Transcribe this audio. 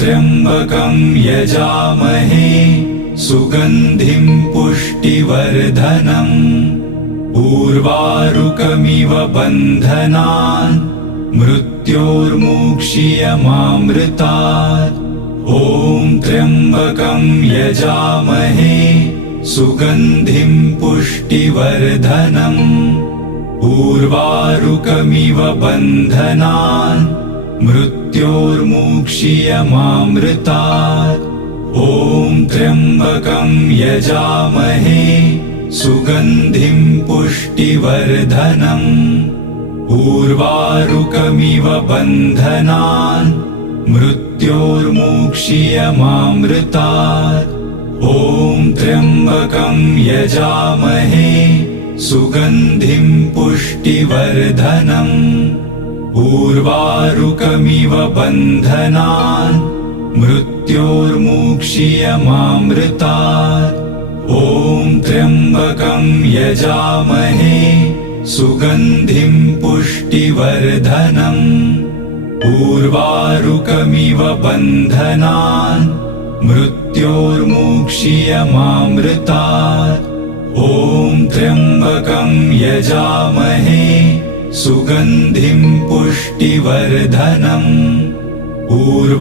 त्र्यंबकं यजामहे सुगंधिं पुष्टिवर्धनम् उर्वारुकमिव बन्धनान् मृत्योर्मुक्षीयमामृतात्। ॐ त्र्यंबकं यजामहे सुगंधिं पुष्टिवर्धनम् उर्वारुकमिव बन्धनान् मृत्योर्मुक्षीयमामृतात्। ॐ त्र्यंबकं यजामहे सुगंधिं पुष्टिवर्धनम् उर्वारुकमिव बन्धनान् मृत्योर्मुक्षीयमामृतात्। ॐ त्र्यंबकं यजामहे सुगंधिं पुष्टिवर्धनम् उर्वारुकमिव बन्धनान् मृत्योर्मुक्षीयमामृतात्। ॐ त्र्यंबकं यजामहे सुगंधिं पुष्टिवर्धनम् उर्वारुकमिव बन्धनान् मृत्योर्मुक्षीयमामृतात्। ॐ त्र्यंबकं यजामहे सुगंधिं पुष्टिवर्धनम्